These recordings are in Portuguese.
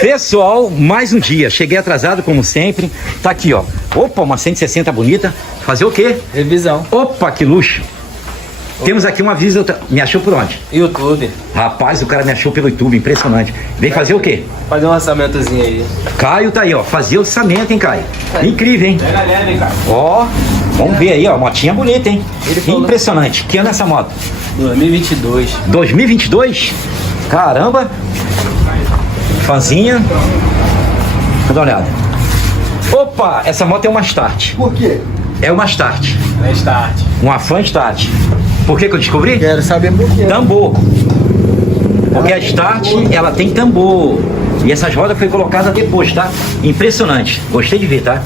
Pessoal, mais um dia. Cheguei atrasado, como sempre. Tá aqui, ó. Opa, uma 160 bonita. Fazer o quê? Revisão. Opa, que luxo. Temos aqui uma visita. Me achou por onde? YouTube. Rapaz, o cara me achou pelo YouTube, impressionante. Vem fazer o quê? Fazer um orçamentozinho aí. Caio tá aí, ó. Fazer orçamento, hein, Caio? Incrível, hein? Pega leve, cara. Ó, vamos ver aí, ó. Motinha bonita, hein? Impressionante. Que ano é essa moto? 2022. 2022? Caramba. Fanzinha. Vou dar uma olhada. Opa, essa moto é uma Start. Por quê? É uma Start. É Start. Uma Fan Start. Por que eu descobri? Quero saber por quê. Tambor. Porque a Start, ela tem tambor. E essas rodas foi colocada depois, tá? Impressionante. Gostei de ver, tá?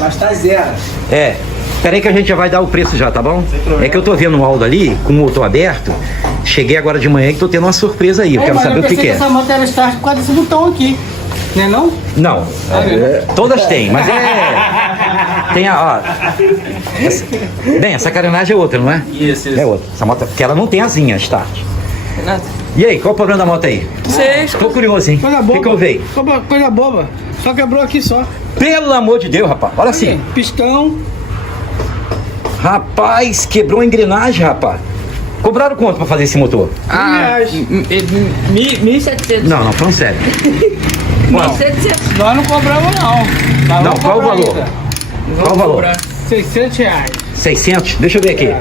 Mas tá zero. É. Peraí que a gente já vai dar o preço já, tá bom? É que eu tô vendo o Aldo ali, com o motor aberto. Cheguei agora de manhã e tô tendo uma surpresa aí. Eu quero saber o que é. Essa moto era Start por causa desse botão aqui. Né não? Não. Todas têm, mas é... Tem a... Ó, bem, essa carenagem é outra, não é? Isso. É outra. Essa moto, porque ela não tem asinha, Start. Renato. E aí, qual o problema da moto aí? Vocês. Tô curioso, hein? Coisa O boba. que eu veio? Coisa boba. Só quebrou aqui só. Pelo amor de Deus, rapaz. Olha assim. Pistão. Rapaz, quebrou a engrenagem, rapaz. Cobraram quanto pra fazer esse motor? R$1.000. 1.700. Não, falando sério. 1.700. Nós não cobramos não. Nós Não, vamos qual o cobrar valor? ainda. Qual o valor? R$600. 600? Deixa eu ver aqui.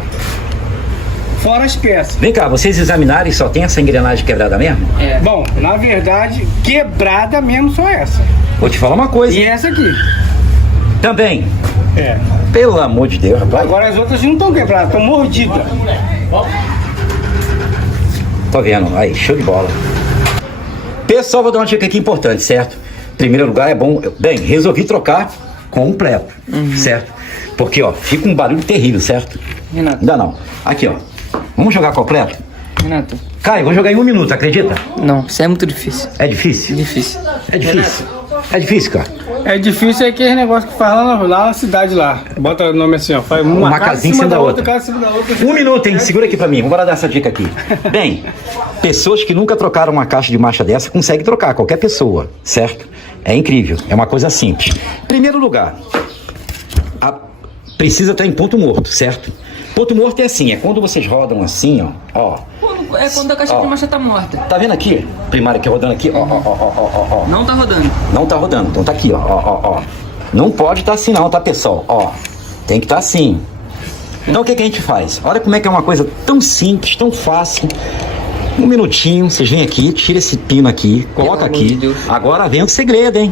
Fora as peças. Vem cá, vocês examinaram e só tem essa engrenagem quebrada mesmo? É. Bom, na verdade, quebrada mesmo só essa. Vou te falar uma coisa. E essa aqui. Também. É. Pelo amor de Deus, rapaz. Agora as outras não estão quebradas, estão mordidas. Tô vendo. Aí, show de bola. Pessoal, vou dar uma dica aqui importante, certo? Em primeiro lugar, é bom... Bem, resolvi trocar completo, certo? Porque, ó, fica um barulho terrível, certo? Renato. Ainda não. Aqui, ó. Vamos jogar completo? Renato. Caio, vou jogar em 1 minuto, acredita? Não, isso é muito difícil. É difícil? Difícil. É difícil. É difícil, cara. É difícil aquele negócio que faz lá na cidade lá. Bota o nome assim, ó. Faz Uma casinha em cima da outra. casa em cima da outra. 1 minuto, hein? Segura aqui pra mim. Vamos dar essa dica aqui. Bem, pessoas que nunca trocaram uma caixa de marcha dessa conseguem trocar, qualquer pessoa, certo? É incrível, é uma coisa simples. Primeiro lugar, precisa estar em ponto morto, certo? Ponto morto é assim, é quando vocês rodam assim, ó. É quando a caixa de marcha tá morta. Tá vendo aqui? Primário que rodando aqui, ó. Não tá rodando. Não tá rodando, então tá aqui, ó. Não pode estar assim não, tá, pessoal? Ó, tem que estar assim. Então o que a gente faz? Olha como é que é uma coisa tão simples, tão fácil. 1 minutinho, vocês vêm aqui, tira esse pino aqui, coloca Pelo amor de aqui. Deus. Agora vem o segredo, hein?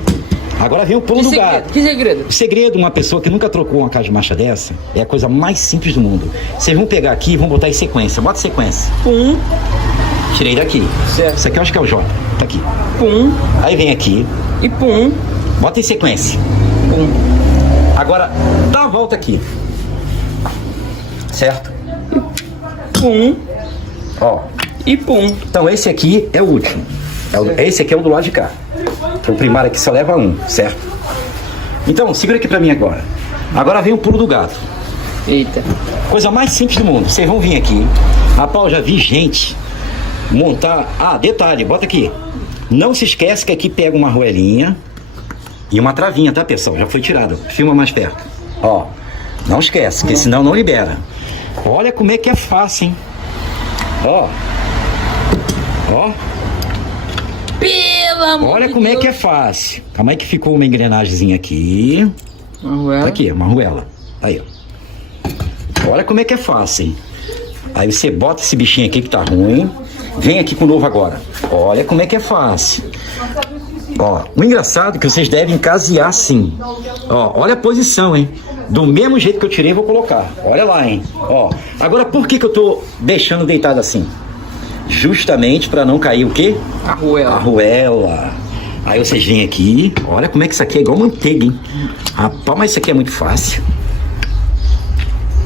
Agora vem o pulo do gato. Que segredo? O segredo de uma pessoa que nunca trocou uma caixa de marcha dessa é a coisa mais simples do mundo. Vocês vão pegar aqui e vão botar em sequência. Bota sequência. Pum. Tirei daqui. Certo. Isso aqui eu acho que é o J. Tá aqui. Pum. Aí vem aqui. E pum. Bota em sequência. Pum. Agora, dá a volta aqui. Certo? Pum. Ó. E pum. Então esse aqui é o último. Esse aqui é o do lado de cá. O primário aqui só leva 1, certo? Então, segura aqui pra mim agora. Agora vem o pulo do gato. Eita. Coisa mais simples do mundo. Vocês vão vir aqui. Rapaz, já vi gente montar... detalhe, bota aqui. Não se esquece que aqui pega uma arruelinha e uma travinha, tá, pessoal? Já foi tirado. Filma mais perto. Ó, não esquece, porque senão não libera. Olha como é que é fácil, hein? Ó. Pelo amor Olha de como é Deus. que é fácil. Calma aí que ficou uma engrenagemzinha aqui. Arruela. Tá aqui, uma arruela. Aí, ó. Olha como é que é fácil, hein? Aí você bota esse bichinho aqui que tá ruim. Vem aqui com o novo agora. Olha como é que é fácil. Ó, o engraçado é que vocês devem casear assim. Ó, olha a posição, hein? Do mesmo jeito que eu tirei, vou colocar. Olha lá, hein? Ó, agora por que eu tô deixando deitado assim? Justamente para não cair o quê? Arruela. Arruela. Aí vocês vêm aqui, olha como é que isso aqui é igual manteiga, hein? Rapaz, mas isso aqui é muito fácil.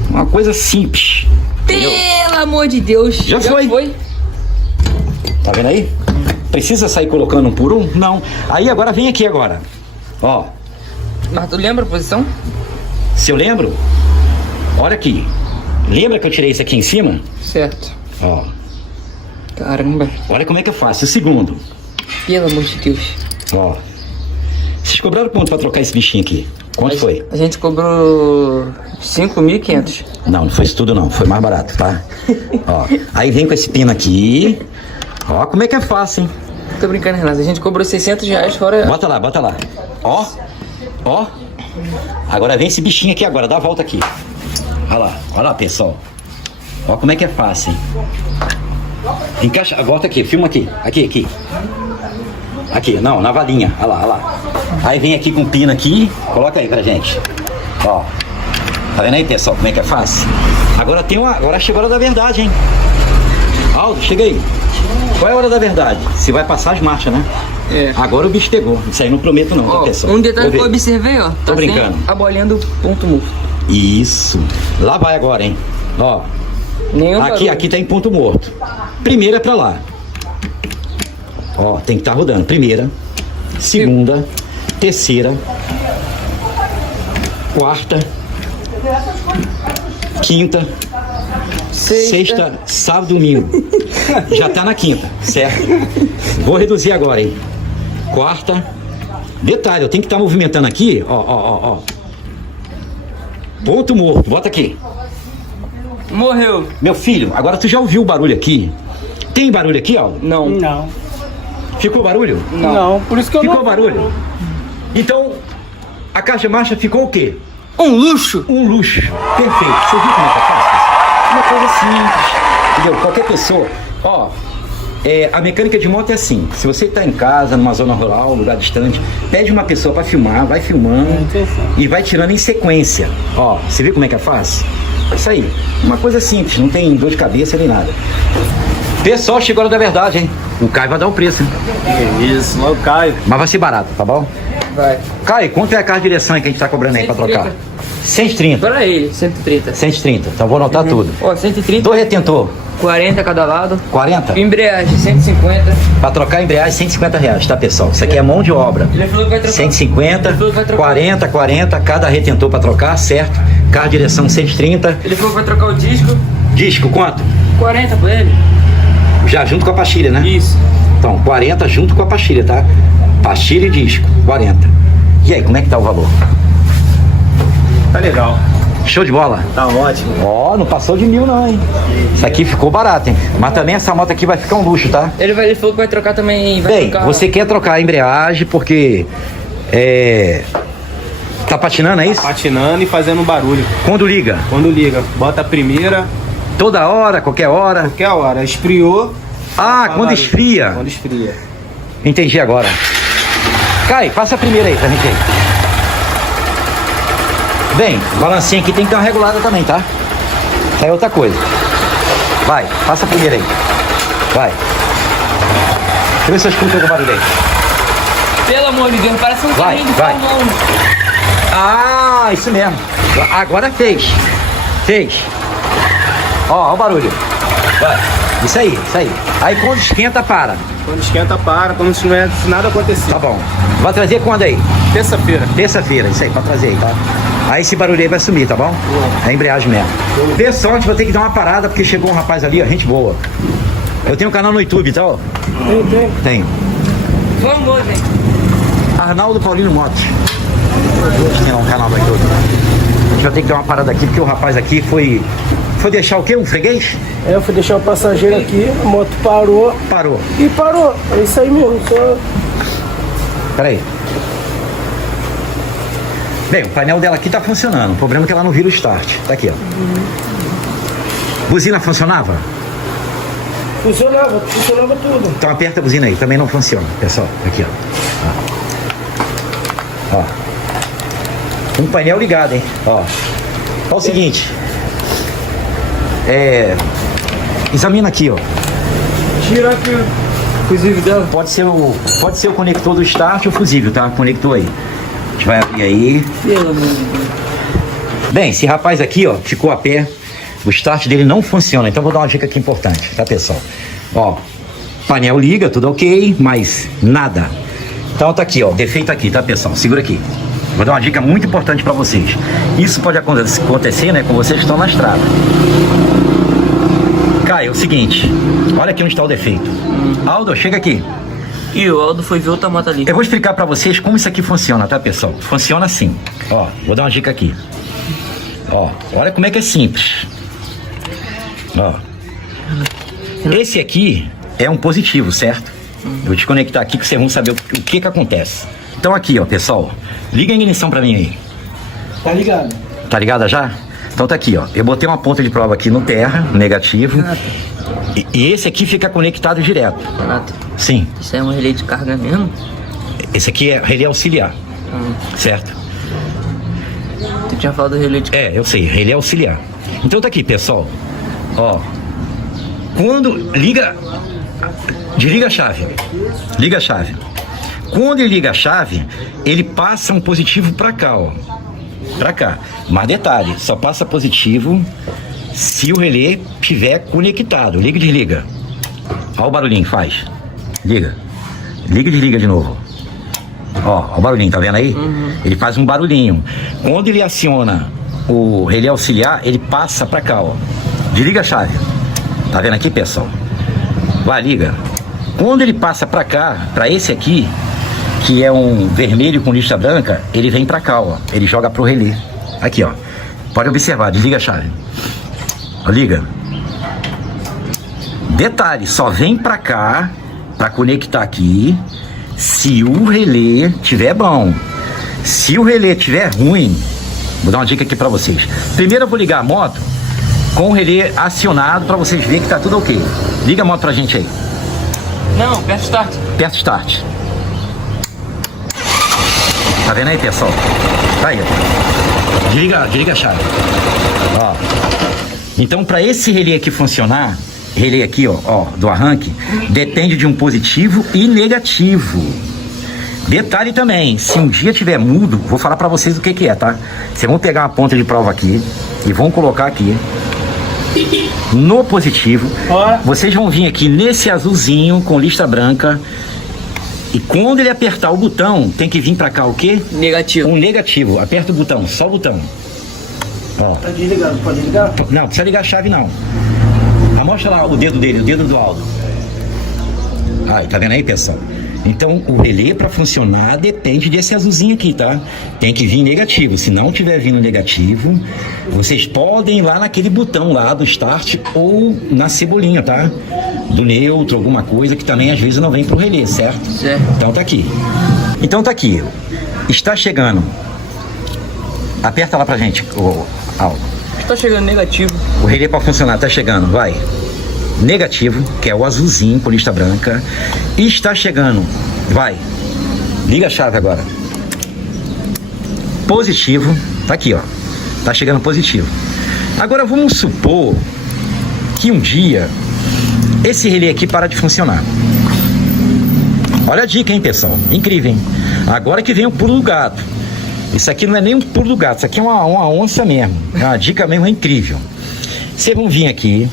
Uma coisa simples. Entendeu? Pelo amor de Deus. Já foi. Tá vendo aí? Precisa sair colocando um por um? Não. Aí agora vem aqui agora. Ó, Mas tu lembra a posição? se eu lembro, olha aqui. Lembra que eu tirei isso aqui em cima? Certo. Ó, Caramba. olha como é que eu faço. O segundo. Pelo amor de Deus. Ó. Vocês cobraram quanto pra trocar esse bichinho aqui? Quanto foi? A gente cobrou 5.500. Não foi isso tudo não, foi mais barato, tá? Ó, aí vem com esse pino aqui. Ó, como é que é fácil, hein? Tô brincando, Renato. A gente cobrou R$600 fora... Bota lá, bota lá. Ó, ó. Agora vem esse bichinho aqui agora, dá a volta aqui. Olha lá, pessoal. Ó como é que é fácil, hein? Encaixa, volta aqui, filma aqui. Aqui. Aqui, não, na valinha. Olha lá. Aí vem aqui com o pino aqui, coloca aí pra gente. Ó. Tá vendo aí, pessoal, como é que é fácil? Agora chegou a hora da verdade, hein? Aldo, chega aí. Qual é a hora da verdade? Se vai passar as marchas, né? É. Agora o bicho pegou. Isso aí não prometo não, tá, Ó, pessoal? um detalhe que eu Vou ver. observei, ó. Tô Tá sem brincando. a bolinha do ponto morto. Isso. Lá vai agora, hein? Ó. Nenhum barulho. Aqui tá em ponto morto. Primeira pra lá. Ó, tem que estar rodando. Primeira, segunda, terceira, quarta, quinta, sexta, sábado, domingo. Já tá na quinta, certo? Vou reduzir agora, hein? Quarta. Detalhe, eu tenho que estar movimentando aqui, ó. Ponto morto, bota aqui. Morreu. Meu filho, agora tu já ouviu o barulho aqui? Tem barulho aqui, ó? Não. Não. Ficou barulho? Não, por isso que eu Ficou não... barulho? Então, a caixa marcha ficou o quê? Um luxo. Um luxo. Perfeito. Você viu como é que é fácil? Uma coisa simples. Entendeu? Qualquer pessoa. Ó, a mecânica de moto é assim. Se você está em casa, numa zona rural, lugar distante, pede uma pessoa para filmar, vai filmando e vai tirando em sequência. Ó, você viu como é que é fácil? Isso aí. Uma coisa simples, não tem dor de cabeça nem nada. Pessoal, chegou a hora da verdade, hein? O Caio vai dar o preço, hein? Isso, não Caio. Mas vai ser barato, tá bom? Vai. Caio, quanto é a carga de direção aí que a gente tá cobrando aí pra trocar? 130. Para ele, 130. 130. Então vou anotar tudo. Ó, 130. Do retentor, 40 cada lado. 40. Embreagem, 150. Pra trocar a embreagem, R$150, tá, pessoal? Isso aqui é mão de obra. Ele falou que vai trocar. 150, Ele falou que vai trocar. 40, cada retentor pra trocar, certo? Carga de direção 130. Ele falou que vai trocar o disco. Disco, quanto? 40 pra ele. Já junto com a pastilha, né? Isso. Então, 40 junto com a pastilha, tá? Pastilha e disco, 40. E aí, como é que tá o valor? Tá legal. Show de bola? Tá ótimo. Ó, não passou de 1.000 não, hein? Isso aqui ficou barato, hein? Mas também essa moto aqui vai ficar um luxo, tá? Ele falou que vai trocar também. Vai Bem, trocar... você quer trocar a embreagem porque... Tá patinando, é isso? Patinando e fazendo um barulho. Quando liga? Quando liga, bota a primeira, Toda hora, qualquer hora? qualquer hora. Esfriou. Ah, faz quando barulho. esfria. Quando esfria. Entendi agora. Cai, passa a primeira aí pra gente aí. Bem, o balancinho aqui tem que ter uma regulada também, tá? Isso aí é outra coisa. Vai, passa a primeira aí. Vai. Deixa eu ver se eu escuto algum barulho aí. Pelo amor de Deus, parece um Vai, carrinho de vai. Fórmula 1. Ah, isso mesmo. Agora fez. Fez. Ó o barulho. Vai. Isso aí, isso aí. Aí quando esquenta, para. Quando esquenta, para, como se não é se nada acontecer. Tá bom. Vai trazer quando aí? Terça-feira. Terça-feira, isso aí, pode trazer aí, tá? Aí esse barulho aí vai sumir, tá bom? É a embreagem mesmo. Pessoal, a gente vai ter que dar uma parada porque chegou um rapaz ali, ó, gente boa. Eu tenho um canal no YouTube, tá? Ó. Tenho. Vamos, gente. Arnaldo Paulino Motos. Tem um canal no YouTube. A gente vai ter que dar uma parada aqui porque o rapaz aqui foi deixar o quê? Um freguês? Eu fui deixar o passageiro aqui, a moto parou Parou. e parou. É isso aí mesmo, só... Peraí. Bem, o painel dela aqui tá funcionando. O problema é que ela não vira o start. Tá aqui, ó. Buzina funcionava? funcionava tudo. Então aperta a buzina aí. Também não funciona, pessoal. Aqui, ó. Ó. Um painel ligado, hein? Ó. Ó o seguinte. Examina aqui, ó. Tira aqui o fusível dela. Pode ser o conector do start ou o fusível, tá? Conector aí. A gente vai abrir aí. Pelo amor de Deus. Bem, esse rapaz aqui, ó, ficou a pé. O start dele não funciona, então vou dar uma dica aqui importante, tá, pessoal? Ó, painel liga, tudo ok, mas nada. Então tá aqui, ó, defeito aqui, tá, pessoal? Segura aqui. Vou dar uma dica muito importante pra vocês. Isso pode acontecer, né, com vocês que estão na estrada. Caio, é o seguinte, olha aqui onde está o defeito. Aldo, chega aqui. E o Aldo foi ver outra moto ali. Eu vou explicar pra vocês como isso aqui funciona, tá, pessoal? Funciona assim. Ó, vou dar uma dica aqui. Ó, olha como é que é simples. Ó. Esse aqui é um positivo, certo? Eu vou desconectar aqui que vocês vão saber o que que acontece. Então aqui, ó, pessoal. Liga a ignição pra mim aí. Tá ligado? Tá ligada já? Então tá aqui, ó. Eu botei uma ponta de prova aqui no terra, negativo. E esse aqui fica conectado direto. Renato, Sim. isso aí é um relé de carga mesmo? Esse aqui é relé auxiliar. Certo? Tu tinha falado do relé de carga. É, eu sei, relé auxiliar. Então tá aqui, pessoal. Ó. Quando liga. Desliga a chave. Liga a chave. Quando ele liga a chave, ele passa um positivo pra cá, ó. Pra cá. Mas detalhe, só passa positivo se o relé estiver conectado. Liga e desliga. Olha o barulhinho, faz. Liga. Liga e desliga de novo. Ó o barulhinho, tá vendo aí? Ele faz um barulhinho. Quando ele aciona o relé auxiliar, ele passa pra cá, ó. Desliga a chave. Tá vendo aqui, pessoal? Vai, liga. Quando ele passa pra cá, pra esse aqui, que é um vermelho com lista branca, ele vem pra cá, ó. Ele joga pro relé. Aqui, ó. Pode observar, desliga a chave. Ó, liga. Detalhe, só vem pra cá, pra conectar aqui, se o relé tiver bom. Se o relé tiver ruim, vou dar uma dica aqui pra vocês. Primeiro eu vou ligar a moto com o relé acionado pra vocês verem que tá tudo ok. Liga a moto pra gente aí. Não, aperta o start. Aperta start. Tá vendo aí, pessoal? Tá aí, ó. Desliga a chave. Ó. Então, para esse relé aqui funcionar, relé aqui, ó, do arranque, depende de um positivo e negativo. Detalhe também, se um dia tiver mudo, vou falar para vocês o que que é, tá? Vocês vão pegar uma ponta de prova aqui e vão colocar aqui no positivo. Vocês vão vir aqui nesse azulzinho com lista branca. E quando ele apertar o botão, tem que vir pra cá o quê? Negativo. Um negativo. Aperta o botão, só o botão. Ó. Tá desligado, pode ligar? Não, precisa ligar a chave não. Mostra lá o dedo dele, o dedo do Aldo. Aí, tá vendo aí, pessoal? Então, o relé para funcionar depende desse azulzinho aqui, tá? Tem que vir negativo. Se não tiver vindo negativo, vocês podem ir lá naquele botão lá do start ou na cebolinha, tá? Do neutro, alguma coisa que também às vezes não vem pro relé, certo? Certo. Então tá aqui. Então tá aqui. Está chegando. Aperta lá pra gente, o Aldo. Está chegando negativo. O relé para funcionar tá chegando, vai. Negativo, que é o azulzinho com lista branca. E está chegando, vai. Liga a chave agora. Positivo, tá aqui, ó. Tá chegando positivo. Agora vamos supor que um dia esse relé aqui para de funcionar. Olha a dica, hein, pessoal? Incrível, hein? Agora que vem o pulo do gato. Isso aqui não é nem um pulo do gato, isso aqui é uma onça mesmo. É uma dica mesmo incrível. Vocês vão vir aqui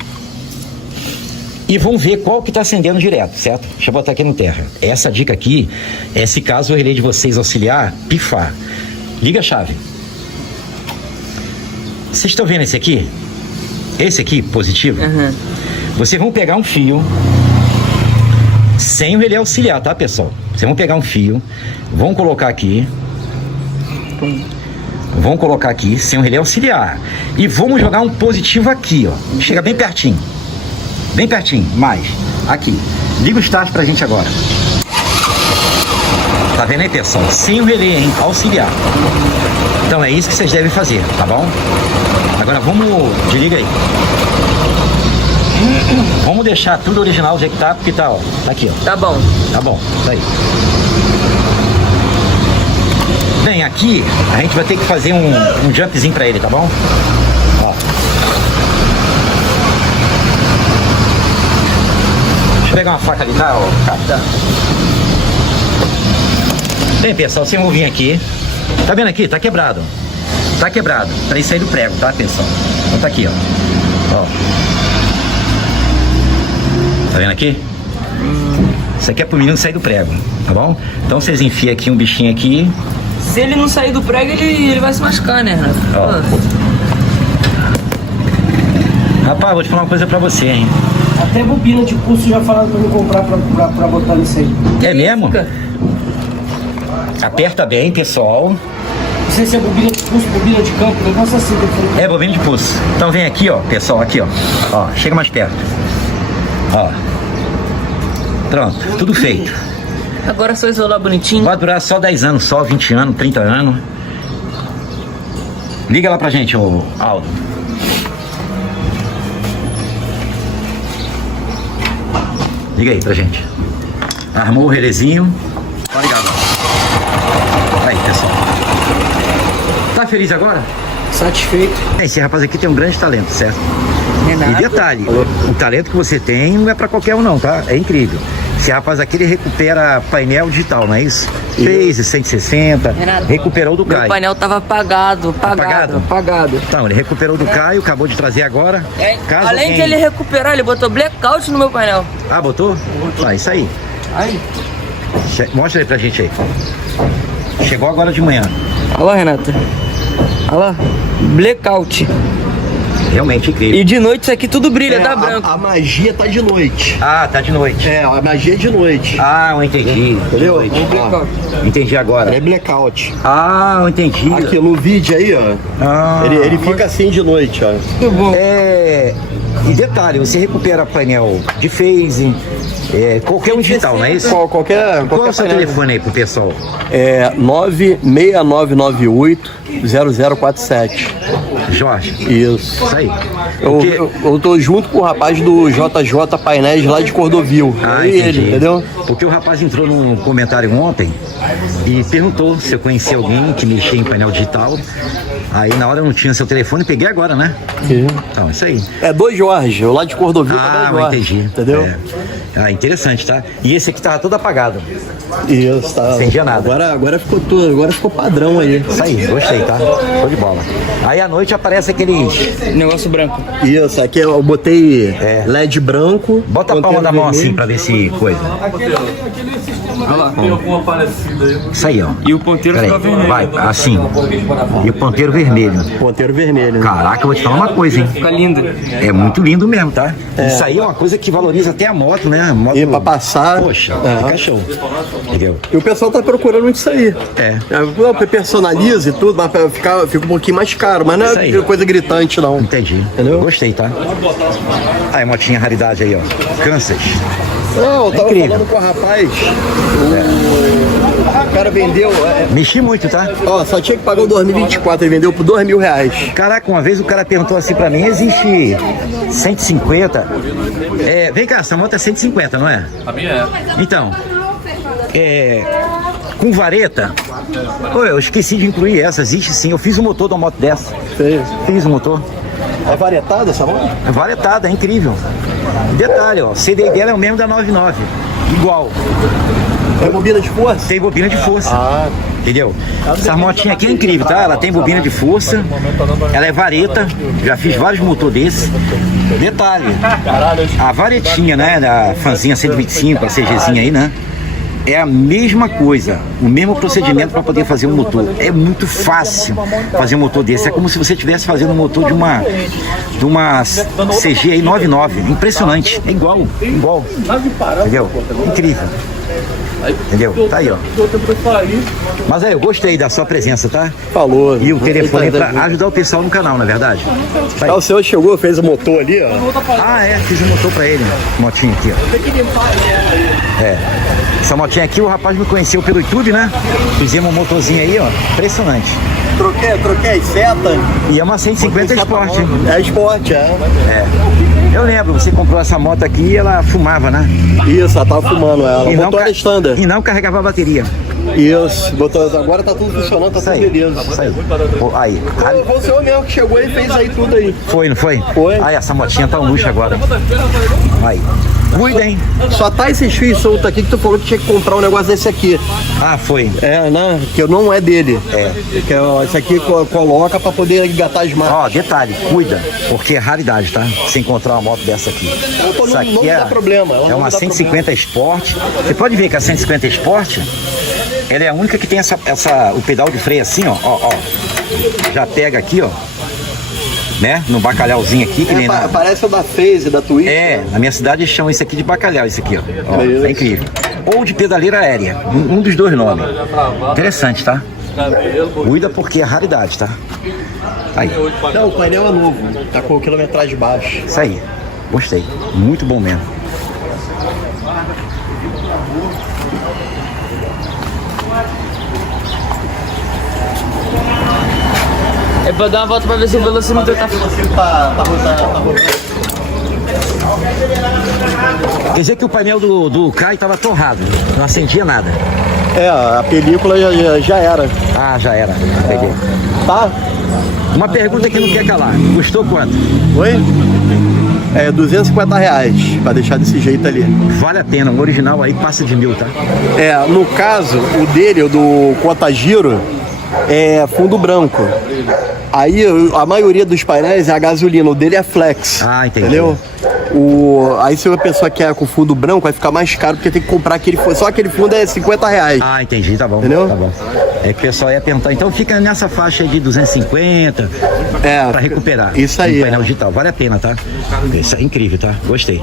e vão ver qual que está acendendo direto, certo? Deixa eu botar aqui no terra. Essa dica aqui é se caso o relé de vocês auxiliar pifar. Liga a chave. Vocês estão vendo esse aqui? Esse aqui, positivo? Uhum. Vocês vão pegar um fio sem o relé auxiliar, tá, pessoal? Vocês vão pegar um fio, vão colocar aqui. Vão colocar aqui sem o relé auxiliar. E vamos jogar um positivo aqui, ó. Chega bem pertinho. Bem pertinho, mais. Aqui. Liga o start pra gente agora. Tá vendo aí, pessoal? Sem o relé, hein? Auxiliar. Então é isso que vocês devem fazer, tá bom? Agora vamos... Desliga aí. Vamos deixar tudo original do jeito que tá, porque tá, ó. Tá aqui, ó. Tá bom. Tá bom, tá aí. Bem, aqui a gente vai ter que fazer um jumpzinho pra ele, tá bom? Ó. Deixa eu pegar uma faca ali, tá, ó, cara? Tá. Bem, pessoal, vocês vão vir aqui. Tá vendo aqui? Tá quebrado. Tá quebrado. Pra ele sair do prego, tá, pessoal? Então tá aqui, ó. Tá vendo aqui? Isso aqui é pro menino sair do prego, tá bom? Então vocês enfiam aqui um bichinho aqui. Se ele não sair do prego, ele vai se machucar, né, Renato? Ó. Rapaz, vou te falar uma coisa pra você, hein? Até bobina de pulso já falaram pra me comprar pra botar nisso aí. É mesmo? Aperta bem, pessoal. Não sei se é bobina de pulso, bobina de campo, negócio assim. É bobina de pulso. Então vem aqui, ó, pessoal, aqui, ó. Ó, chega mais perto. Ó. Pronto, tudo feito. Agora é só isolar bonitinho. Vai durar só 10 anos, só 20 anos, 30 anos. Liga lá pra gente, ô Aldo. Liga aí pra gente. Armou o relezinho. Pode ligar agora. Aí, pessoal. Tá feliz agora? Satisfeito. Esse rapaz aqui tem um grande talento, certo? Renato. E detalhe, o talento que você tem não é pra qualquer um não, tá? É incrível. Esse rapaz aqui, ele recupera painel digital, não é isso? Fez 160, Renato, recuperou do Meu Caio. painel tava apagado. Então, ele recuperou do Caio, acabou de trazer agora. Caso Além alguém- de ele recuperar, ele botou blackout no meu painel. Ah, botou? Ah, isso aí. Aí. Mostra aí pra gente aí. Chegou agora de manhã. Olha lá, Renata. Olha lá. Blackout. Realmente incrível. E de noite isso aqui tudo brilha, tá branco. A magia tá de noite. Ah, tá de noite. É, a magia é de noite. Ah, eu entendi. Entendeu? Entendi agora. É blackout. Ah, eu entendi. Aqui no vídeo aí, ó. Ah. Ele fica assim de noite, ó. Muito bom. É. E detalhe, você recupera painel de phase, qualquer um digital, não é isso? Qualquer Qual é o seu painel. telefone aí pro pessoal? É 96998-0047. Jorge. Isso. Isso aí. Eu tô junto com o rapaz do JJ Painéis lá de Cordovil. Ah, É entendi. ele, entendeu? Porque o rapaz entrou num comentário ontem e perguntou se eu conhecia alguém que mexia em painel digital. Aí na hora eu não tinha seu telefone, peguei agora, né? Então, isso aí. É dois Jorge, eu lá de Cordovil Ah, também é eu Jorge, entendi. entendeu? É. Ah, interessante, tá? E esse aqui tava todo apagado. Isso, tá. Entendia nada. Agora ficou tudo, agora ficou padrão aí. Isso aí, gostei, tá? Show de bola. Aí à noite aparece aqueles. Negócio branco. Isso, aqui eu botei LED branco. Bota a palma da mão assim pra ver se coisa. Olha lá. Isso aí, ó. E o ponteiro Peraí, fica vermelho. vai, assim. E o ponteiro vermelho. Ponteiro vermelho. Caraca, eu vou te falar uma coisa, hein? Fica lindo. É muito lindo mesmo, tá? Isso aí é uma coisa que valoriza até a moto, né? A moto... E pra passar. Poxa, fica show. Entendeu? E o pessoal tá procurando isso aí. É. Personaliza e tudo, mas fica um pouquinho mais caro, mas não Isso aí. é coisa gritante, não. Entendi. Entendeu? Gostei, tá? Aí, motinha raridade aí, ó. Kansas. Não, eu tava incrível. falando com o rapaz. O cara vendeu. Mexi muito, tá? Ó, só tinha que pagar o 2024, ele vendeu por R$2.000. Caraca, uma vez o cara perguntou assim pra mim, existe 150? Vem cá, essa moto é 150, não é? A minha é. Então, com vareta, eu esqueci de incluir essa, existe sim, eu fiz o motor de uma moto dessa. Fiz o motor. É varietada essa moto? Varetada, é incrível. Detalhe, ó, o CDI dela é o mesmo da 99, igual. É bobina de força? Tem bobina de força. Entendeu? Essa motinha aqui é incrível, tá? Ela tem bobina de força, ela é vareta, já fiz vários motor desses. Detalhe, a varetinha, né, da Fanzinha 125, a CGzinha aí, né? É a mesma coisa, o mesmo procedimento para poder fazer um motor. É muito fácil fazer um motor desse. É como se você estivesse fazendo um motor de uma CG aí 99. Impressionante. É igual. Entendeu? Incrível. Entendeu? Tá aí, ó. Mas aí, eu gostei da sua presença, tá? Falou. E o telefone é pra ajudar o pessoal no canal, na verdade. Tá aí. O senhor chegou, fez o motor ali, ó. Ah, fiz um motor pra ele. Motinha aqui, ó. Essa motinha aqui, o rapaz me conheceu pelo YouTube, né? Fizemos um motorzinho aí, ó. Impressionante. Troquei as setas. E é uma 150 Sport, hein? É esporte, Eu lembro, você comprou essa moto aqui e ela fumava, né? Isso, ela tava fumando ela. O motor era standard. E não carregava a bateria. Isso, agora tá tudo funcionando, tá Isso tudo aí. beleza. Isso aí. Pô, aí. Foi o senhor mesmo que chegou e fez aí tudo aí. Foi, não foi? Foi. Aí, essa motinha tá um luxo agora. Aí. Cuida, hein? Só tá esses fios soltos aqui que tu falou que tinha que comprar um negócio desse aqui. Ah, foi. Né? Que não é dele. Que esse aqui coloca pra poder engatar as marcas. Ó, detalhe, cuida, porque é raridade, tá? Você encontrar uma moto dessa aqui. Isso aqui não dá problema. É uma 150 Sport. Você pode ver que a 150 Sport, ela é a única que tem o pedal de freio assim, ó. Já pega aqui, ó. né? No bacalhauzinho aqui, que nem na... Parece o da Phase, da Twitch. É, na minha cidade eles chamam isso aqui de bacalhau, isso aqui, ó. Ó, é incrível. Ou de pedaleira aérea, um dos dois nomes. Interessante, tá? Cuida porque é raridade, tá? Aí, Não, o painel é novo, tá com quilometragem baixa. isso aí. Gostei. Muito bom mesmo. É pra dar uma volta pra ver se o velocímetro tá... Você tá rodando. Quer dizer que o painel do Caio tava torrado, não acendia nada. É, a película já era. Ah, já era. Peguei. Tá? Uma pergunta que não quer calar. Custou quanto? Oi? É R$250 pra deixar desse jeito ali. Vale a pena. O original aí passa de 1.000, tá? É, no caso, o dele, o do Contagiro, é fundo branco. Aí a maioria dos painéis é a gasolina, o dele é flex. Ah, entendi. Entendeu? Aí se a pessoa quer com fundo branco, vai ficar mais caro porque tem que comprar aquele fundo. Só aquele fundo é R$50. Ah, entendi, tá bom. Entendeu? Tá bom. É que o pessoal ia perguntar, então fica nessa faixa aí de 250 É. pra recuperar. Isso aí, Um painel é. digital. Vale a pena, tá? Isso é incrível, tá? Gostei.